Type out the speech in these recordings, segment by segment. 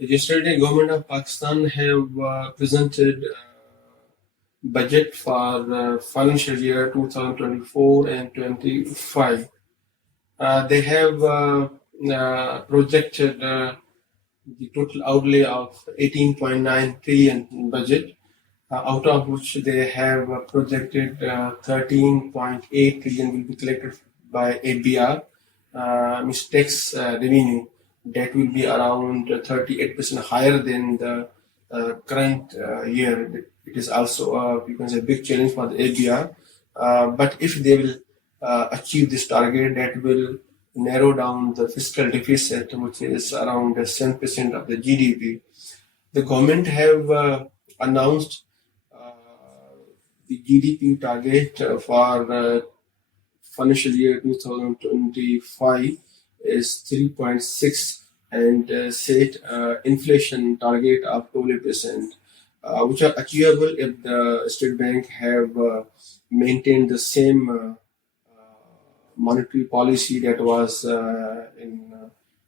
Yesterday, government of Pakistan have presented budget for financial year 2024 and 25. They have projected the total outlay of 18.9 trillion in budget, out of which they have projected 13.8 trillion will be collected by ABR, means tax revenue. That will be around 38% higher than the current year. It is also you can say a big challenge for the ABR. But if they will achieve this target, that will narrow down the fiscal deficit, which is around 7% of the GDP. The government have announced the GDP target for financial year 2025 is 3.6 and set inflation target of 12%, which are achievable if the State Bank have maintained the same monetary policy that was in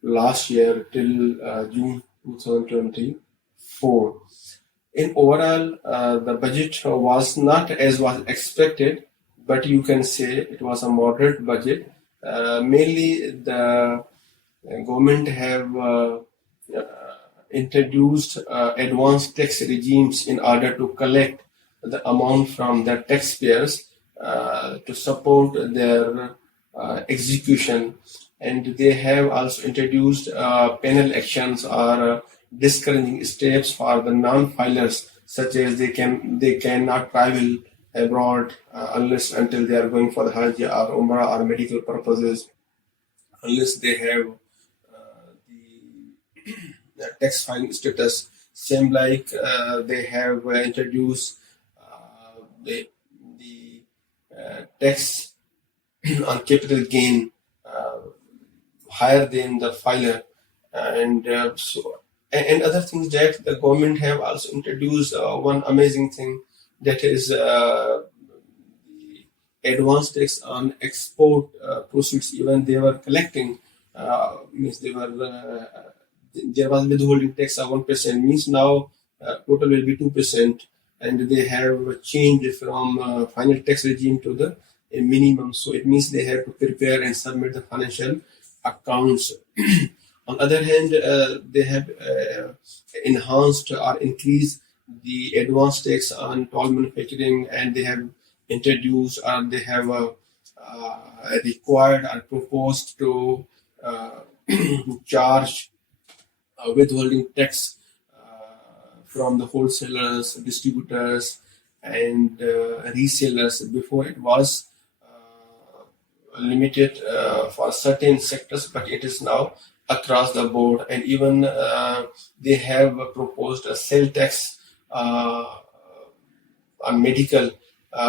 last year till June 2024. In overall, the budget was not as was expected, but you can say it was a moderate budget. Mainly, the government have introduced advanced tax regimes in order to collect the amount from the taxpayers to support their execution, and they have also introduced penal actions or discouraging steps for the non-filers, such as they cannot travel abroad unless until they are going for the Hajj or Umrah or medical purposes, unless they have the tax filing status. Same like they have introduced the tax on capital gain higher than the filer, and and other things that the government have also introduced. One amazing thing, that is the advanced tax on export proceeds. Even they were collecting, means they were there was withholding tax of 1%, means now total will be 2%, and they have changed from final tax regime to the minimum. So it means they have to prepare and submit the financial accounts. On the other hand, they have enhanced or increased the advanced tax on toll manufacturing, and they have introduced or they have required or proposed to charge withholding tax from the wholesalers, distributors, and resellers. Before it was limited for certain sectors, but it is now across the board. And even they have proposed a sale tax on medical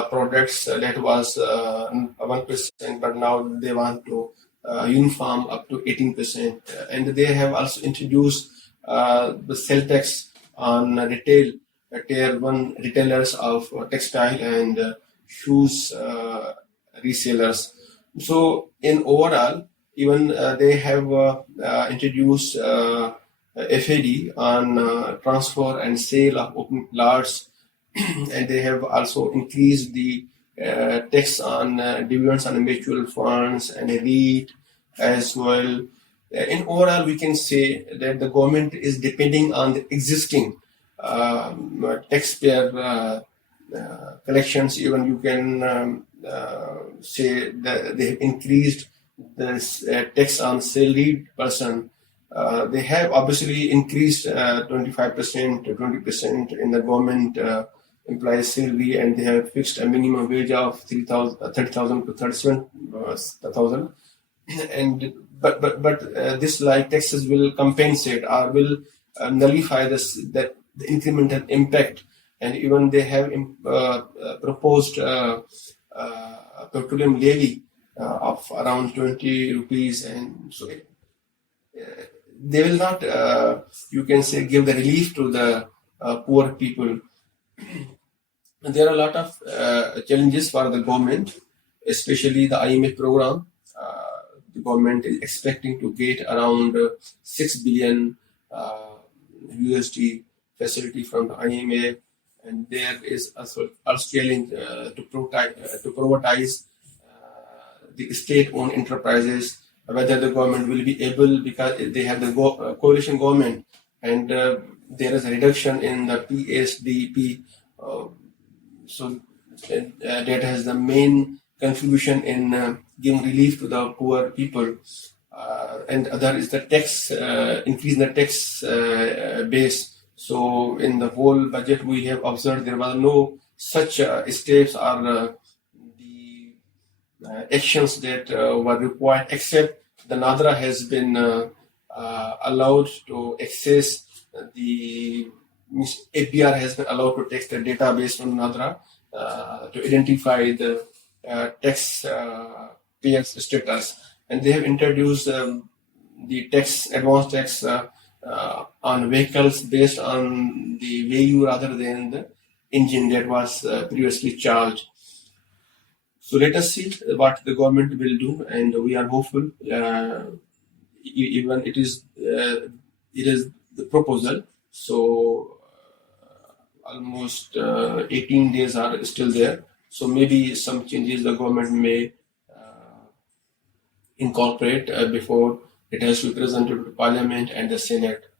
products that was 1%, but now they want to uniform up to 18%. And they have also introduced the sale tax on retail, tier 1 retailers of textile and shoes resellers. So in overall, even they have introduced FAD on transfer and sale of open lots, and they have also increased the tax on dividends on mutual funds and REIT as well. In overall, we can say that the government is depending on the existing taxpayer collections. Even you can say that they have increased the tax on salaried person. They have obviously increased 25% to 20% in the government employees' salary, and they have fixed a minimum wage of 30,000 to 37,000. And but this like taxes will compensate or will nullify that the incremental impact. And even they have proposed petroleum levy of around 20 rupees, and so they will not, you can say, give the relief to the poor people. There are a lot of challenges for the government, especially the IMF program. The government is expecting to get around 6 billion USD facility from the IMF, and there is also Australian to privatize the state-owned enterprises. Whether the government will be able, because they have the coalition government, and there is a reduction in the PSDP, so that has the main contribution in giving relief to the poor people. And other is the tax increase in the tax base. So in the whole budget we have observed there was no such steps or the actions that were required, except the NADRA has been allowed to access the APR has been allowed to take the data based on NADRA to identify the tax payers status, and they have introduced the tax advanced tax on vehicles based on the value rather than the engine that was previously charged. So let us see what the government will do, and we are hopeful. Even it is the proposal, so almost 18 days are still there. So maybe some changes the government may incorporate before it has to be presented to Parliament and the Senate.